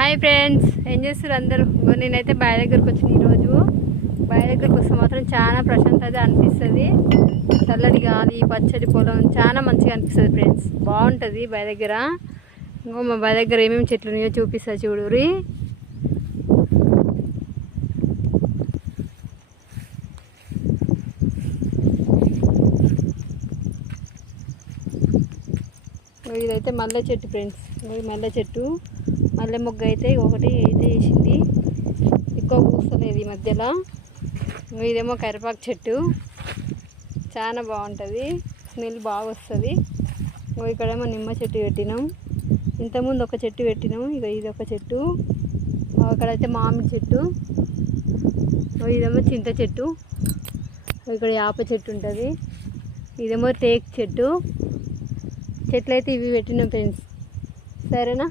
Hi friends, ఏం చేస్తారు అందరూ? నేనైతే బావి దగ్గరకు వచ్చిన ఈరోజు. బావి దగ్గరకు వస్తే మాత్రం చాలా ప్రశాంతత అనిపిస్తుంది. చల్లటి గాలి, పచ్చడి పొలం చాలా మంచిగా అనిపిస్తుంది ఫ్రెండ్స్. బాగుంటుంది బావి దగ్గర. ఇంకో మా బావి దగ్గర ఏమేమి చెట్లు ఉన్నాయో చూపిస్తా చూడురి. ఇదైతే మల్లె చెట్టు ఫ్రెండ్స్. మల్లె చెట్టు, మల్లె మొగ్గ అయితే ఒకటి అయితే వేసింది, ఎక్కువ పూస్తలేదు ఈ మధ్యలో. ఇదేమో కరివేపాకు చెట్టు, చాలా బాగుంటుంది, స్మెల్ బాగా వస్తుంది. ఇక్కడేమో నిమ్మ చెట్టు పెట్టినాం, ఇంతకుముందు ఒక చెట్టు పెట్టినాం. ఇక ఇది ఒక చెట్టు, అక్కడైతే మామిడి చెట్టు, ఇదేమో చింత చెట్టు, ఇక్కడ యాప చెట్టు ఉంటుంది, ఇదేమో టేక్ చెట్టు. చెట్లు అయితే ఇవి పెట్టినాం ఫ్రెండ్స్. సరేనా?